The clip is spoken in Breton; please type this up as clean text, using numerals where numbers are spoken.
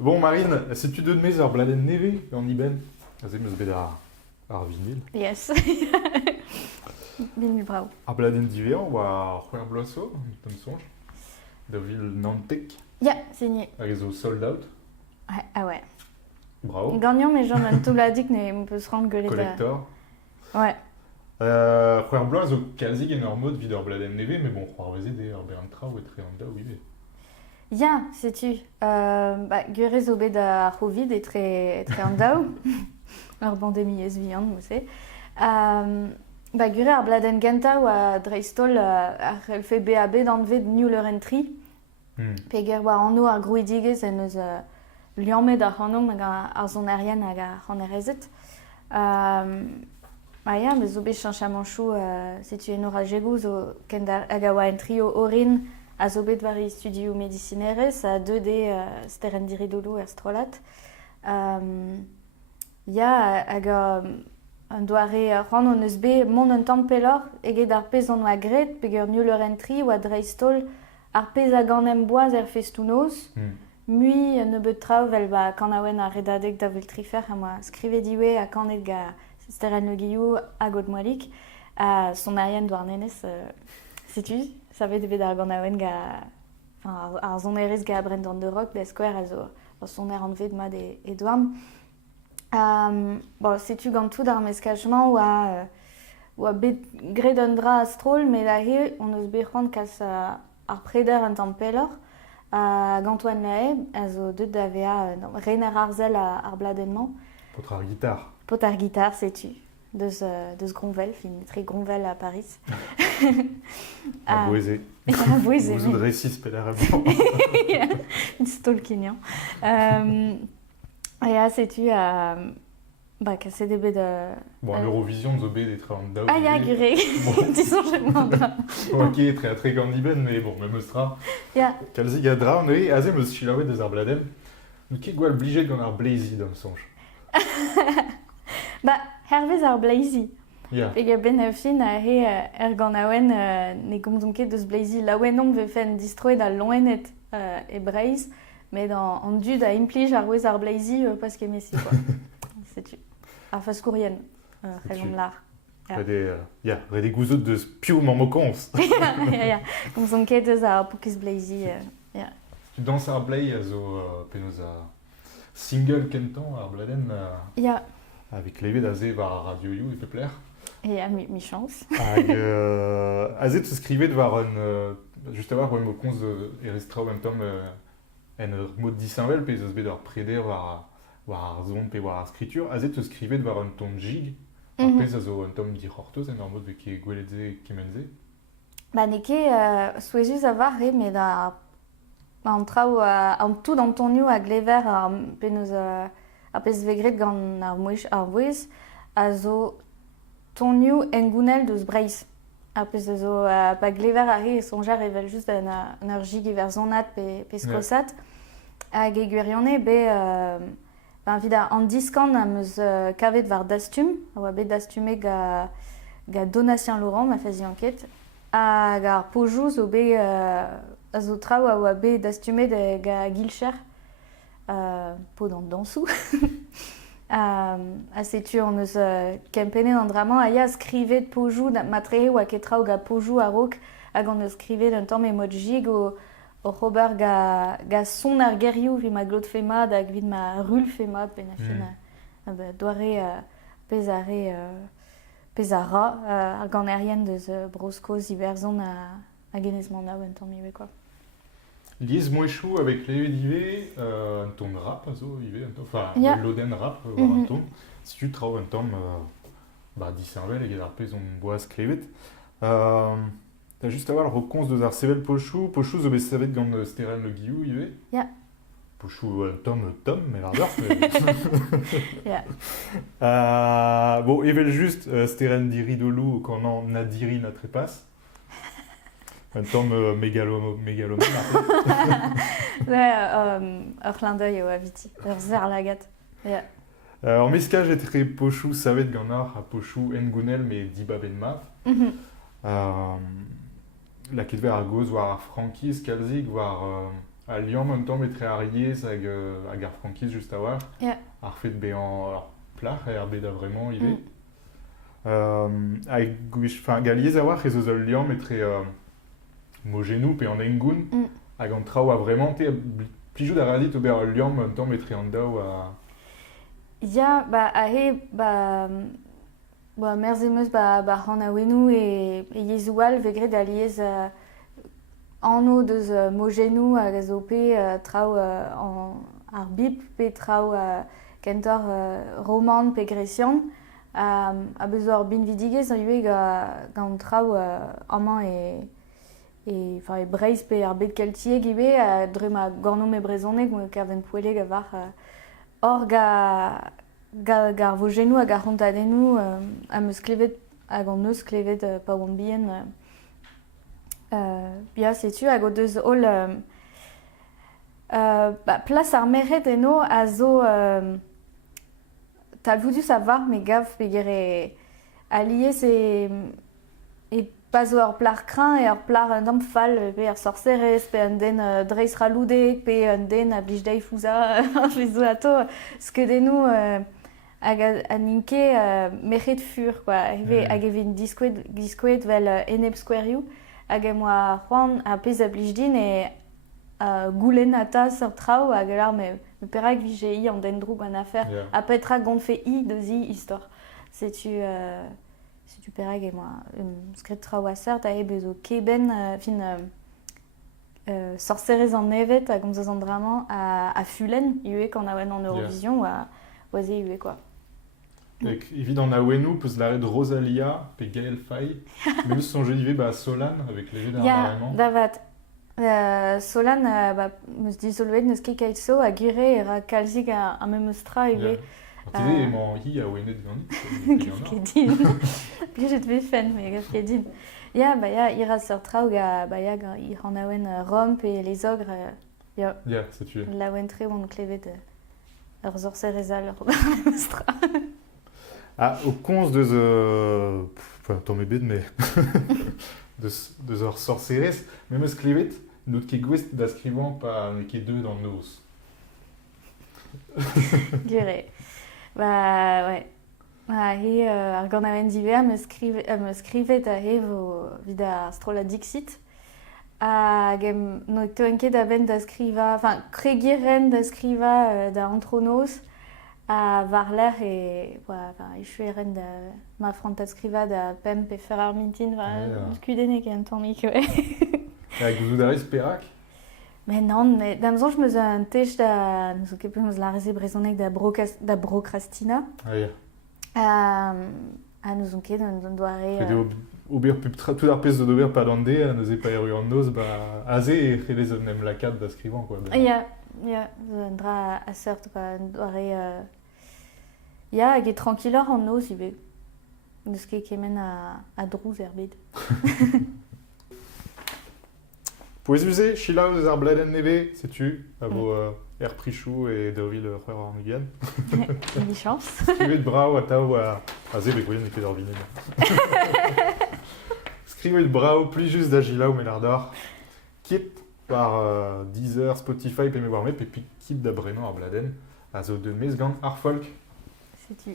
Bon, Marine, sais-tu de mes ar bladen neve en iben? Azé meus bet ar vinil. Yes. Vinil bravo. Ar bladen diver oa ar c'hwer bloaso, tam sonj, da vil Nantek, Ya, signé. hag ezo sold out. Ouais, ah ouais. Bravo. Gagnant, mais genre, tout l'a dit que on peut se rendre gueuler. Collector. Ouais. C'hwer bloaz zo kalzig en ur mod vid ar bladen neve, mais bon, c'hwer veze de ar bern tra ou etre an da ouive. Ya, sais-tu. Guerre zobé da Covid et très en dao. Ar pandémie es viand, vous savez. Guerre ar bladen ganta ou a dreistol ar fait BAB dans le new leur entry. Peger war anno ar grouidigez en eus liamet ar c'hanom hag ar zonarien hag ar c'hanerezet. Ya, mais zo bet chanchamanchou, setu en ora jegou zo ken hag a oa entry o orin a zo bet vari studio medicinerez a 2D steren diridolo er strolat. Ya, hag an doare ran on eus bet mon un tamm pelor eget ar pez an oa gret peger new leur entry ou a dreistol ar pez a ganem boaz er festounoz. Mui ne bet traoù vel kanaouen a redadeg da vel trifer ha moa skrivet diwe a kanet ga steren le guillou a god moalik. Son arien doar nenez, sais-tu, ça veut dire dar ganaouen ga ar zonerez ga Brendan de Rock da skwer a zo son er an vet mad e douarn. Sais-tu gant tout dar meskajman oa bet gret un dra a strol, mais da he on eus bet c'hoant kas ar preder un tamm pelor. Gantoine Lae, a zo deud da vea rener arzel ar bladenman. Potre ar guitar. Pot ar guitar, sais-tu. Deus gronvel, fin tre gronvel a Paris. A boeze. A boeze. Ouzout resis peler a blanc. Une stalkinian. Ya, sais-tu, kasse de bet de... Bon, l'Eurovision zo bet etre an da ouive. Ah ya, gure. Disons, j'aime moins. Ok, etre a tre gant iben, mais bon, même eus tra. Ya. Kalzig a dra, ne azem eus chilaouet deus ar bladem. Nou ket gwall blijet gant ar blazy dam sonj. Hervez ar blazy. Ya. Peg ben fin a he gant aouen ne gomzon ket deus blazy. Laouen on ve fen distroet a loenet e breiz, met an dud a implij ar wez ar blazy pas ket messi, quoi. Sais-tu. Ar fas kourien, c'hellom lar. Rede gouzout deus piou mamokons. Ya, gomzon ket deus ar poukez blazy. Tu danses ar blay a zo penaos a single kentan ar bladem Ya. avec levet a ze war radio you e pepler. Ya, mi chance. Hag a ze te skrivet war un just avar war mokons erestra en tamm en ur mod disinvel pe eus bet ar preder war ar zon pe war ar skritur. A ze te skrivet war un ton jig. Ar pez a zo un tamm di c'hortoz en ur mod vek e gweletze kemenze. Ne ket souezuz a var met da... An traoù an tout an tonioù a glever penaos a pez vegret gant ar vouez a zo tonioù engounel deus breiz. A pez a zo pa glever a he sonjar evel just an ur jig iver zonat pe skrosat. Hag e gwirionne vid an diskan am eus kavet var dastum, a oa bet dastume ga Donatien Laurent, ma fezi enquête, hag ar pojou zo bet a zo traoù a oa bet dastume ga Gilcher, po d'an dansou. Sais-tu, on eus kempenet an draman, a ya skrivet pojou matrehe oa ket traoù ga pojou a rok, hag on eus skrivet un tamm e mod jig o Robert ga son ar gerioù vi ma glod femad hag vid ma rul femad pen a fin doare pez a ra ar ganerien deus broskoz iberzon a genez manaou un tamm iwe, quoi. Liez moechou avec levet ive un ton rap a zo ive, enfin Ya. loden rap war un ton. Si tu traoù un tamm disinvel eget ar pez on boaz klevet. T'as juste à voir le recons deus ar sevel pochou zo bet savet gant steren le guillou ive. Ya. Pochou un tom, mais l'ardeur. Ya. Bon, evel just steren diridolou quand on a diri na trepas. Un tom mégalomane. Ur clin d'œil oa viti, ur zver lagat. Ya. En meskaj etre pochou savet gant ar a pochou engounel mais diba ben mav. La ket ver ar goz war ar frankiz kalzig war à Lyon, en même temps, mettrait Ariès avec Agar Frankis juste à voir. Ja. Arfait béant, alors, plat, et Arbé da vraiment, il est. Mm. Avec, enfin, Galiez à voir, et Zozol Lyon mettrait Mogenou, et en Engun, avec un trao à vraiment, t'es, plijou d'Aradit, ou bien Lyon, en même temps, mettrait Andao à. Ja, merzemeus Hanawenu et Yezual vegret aliez anno deus Mogenou a gazope trao en arbip pe trao kentor roman pe grecian a besoin bin vidigez yue gant trao amant et enfin breiz pe arbet keltier gibe drema gornom e brezoneg mo kaven poeleg avar or gar vo genou hag ar hontadennou am eus klevet hag an eus klevet pa oan bien bia setu hag o deus ol plas ar meret eno a zo tal voudus a var me gav pe gere aliez e pa zo ar plar krin e ar plar un dam fal pe ar sorcerez pe un den dreiz raloudeg pe un den a blij dei fouza pe zo ato skedennou hag a ninke meret fur quoi hag evin diskouet vel enep skouerioù hag emoa c'hoant a pez a blij din e goulen ataz ur trao hag alar me perak vije i an den droug an afer a petra gont fe i deus i istor setu perak emoa skret trao a seurt a ebe zo keben fin sorcerez an evet hag omzaz an dramañ a fulen iue kan a oan an Eurovision oaze iue quoi. Évidemment, en Awenou, peut se l'arrêter de Rosalia, puis Gaël Faye. Même son jeu d'hiver, bah, Solan, avec les jeux d'armement. Davat. Solan, me dissolvet, ne ski kaitso, a gire, era kalzik a même stra, ive. Tu sais, mon hi a Awenou de Gandhi. Gafkedin. Puis j'ai te fan, mais Gafkedin. Ira sortra, ou ya, iran awen romp et les ogres. C'est tu. La wentre, on clevet ur sorcerezal, stra. Au cons de enfin, t'en mets bête, mais de sorcerez, même ce clivet, notre qui gouest d'ascrivant pas mais qui est deux dans nos. Gure. Ouais. Ar gant aven diver me skrivet a hevo vid astrola Dixit. Hag no toenket a ben da skriva, enfin kregiren da skriva da antronos. A varler e chueren da ma franta skriva da pem pe fer ar mintin skudenek en tammik Hag ouzou da rez perak? Mais non, mais d'amzon je me zeu un tech da nous ket peus la reze brezonek da brocrastina. A nous on ket un doare ober tout ar pez d'ober pa dande a nous e pa eru an noz aze e relez un nem lakat da skrivant quoi. Ya, un dra a seurt quoi doare hag e tranquillor an noz ibe. Neus ket kemen a drouz erbet. Pouez user, chila eus ar bladen neve, sais-tu, a vo er prichou et Deauville c'hwer ar mugan. Une chance. Skrivet brao a tao a ze bet goyen ket ur vinen. Skrivet brao pli just da gila ou melardor. Kit par Deezer, Spotify pe me war met pe kit da bremañ ar bladen a zo de mez gant ar folk. C'est tu.